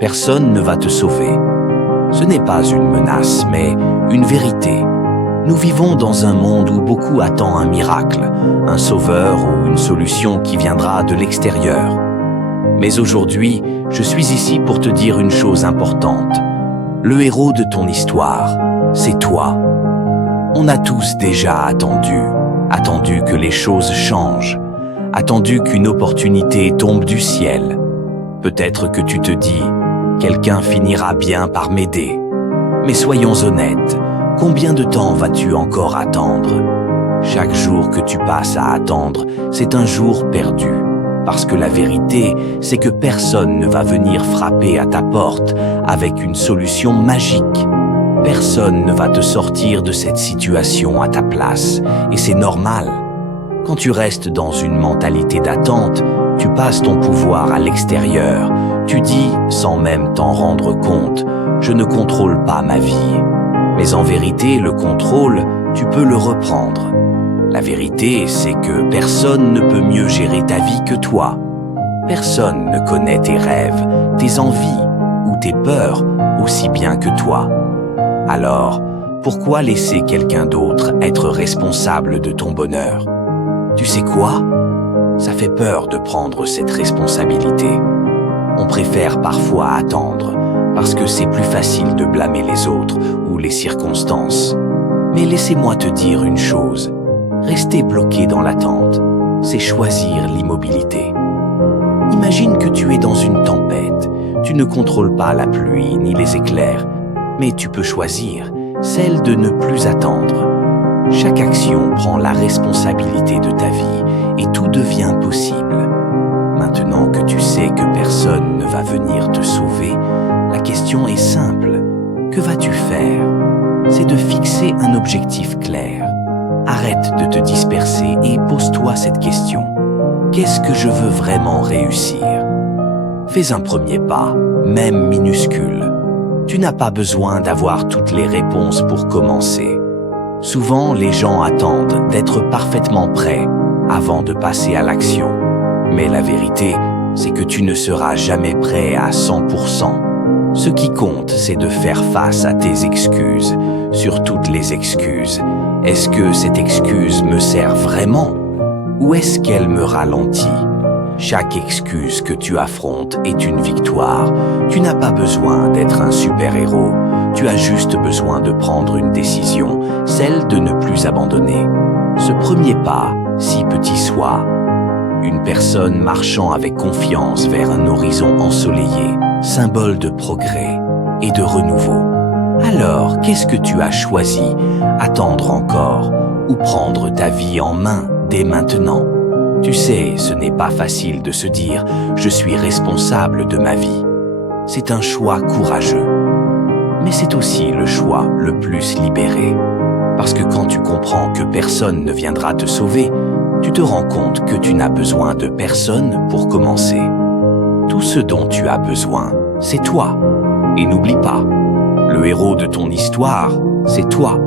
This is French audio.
Personne ne va te sauver. Ce n'est pas une menace, mais une vérité. Nous vivons dans un monde où beaucoup attend un miracle, un sauveur ou une solution qui viendra de l'extérieur. Mais aujourd'hui, je suis ici pour te dire une chose importante. Le héros de ton histoire, c'est toi. On a tous déjà attendu que les choses changent, attendu qu'une opportunité tombe du ciel. Peut-être que tu te dis, quelqu'un finira bien par m'aider. Mais soyons honnêtes, combien de temps vas-tu encore attendre? Chaque jour que tu passes à attendre, c'est un jour perdu. Parce que la vérité, c'est que personne ne va venir frapper à ta porte avec une solution magique. Personne ne va te sortir de cette situation à ta place, et c'est normal. Quand tu restes dans une mentalité d'attente, tu passes ton pouvoir à l'extérieur. Tu dis, sans même t'en rendre compte, je ne contrôle pas ma vie. Mais en vérité, le contrôle, tu peux le reprendre. La vérité, c'est que personne ne peut mieux gérer ta vie que toi. Personne ne connaît tes rêves, tes envies ou tes peurs aussi bien que toi. Alors, pourquoi laisser quelqu'un d'autre être responsable de ton bonheur? Tu sais quoi? Ça fait peur de prendre cette responsabilité. On préfère parfois attendre, parce que c'est plus facile de blâmer les autres ou les circonstances. Mais laissez-moi te dire une chose. Rester bloqué dans l'attente, c'est choisir l'immobilité. Imagine que tu es dans une tempête. Tu ne contrôles pas la pluie ni les éclairs, mais tu peux choisir celle de ne plus attendre. Chaque action prend la responsabilité de ta vie et tout devient possible. Maintenant que tu sais que personne ne va venir te sauver, la question est simple. Que vas-tu faire? C'est de fixer un objectif clair. Arrête de te disperser et pose-toi cette question. Qu'est-ce que je veux vraiment réussir? Fais un premier pas, même minuscule. Tu n'as pas besoin d'avoir toutes les réponses pour commencer. Souvent, les gens attendent d'être parfaitement prêts avant de passer à l'action. Mais la vérité, c'est que tu ne seras jamais prêt à 100%. Ce qui compte, c'est de faire face à tes excuses, sur toutes les excuses. Est-ce que cette excuse me sert vraiment? Ou est-ce qu'elle me ralentit? Chaque excuse que tu affrontes est une victoire. Tu n'as pas besoin d'être un super-héros. Tu as juste besoin de prendre une décision, celle de ne plus abandonner. Ce premier pas, si petit soit, une personne marchant avec confiance vers un horizon ensoleillé, symbole de progrès et de renouveau. Alors, qu'est-ce que tu as choisi? Attendre encore ou prendre ta vie en main dès maintenant? Tu sais, ce n'est pas facile de se dire « je suis responsable de ma vie ». C'est un choix courageux. Mais c'est aussi le choix le plus libéré. Parce que quand tu comprends que personne ne viendra te sauver, tu te rends compte que tu n'as besoin de personne pour commencer. Tout ce dont tu as besoin, c'est toi. Et n'oublie pas, le héros de ton histoire, c'est toi.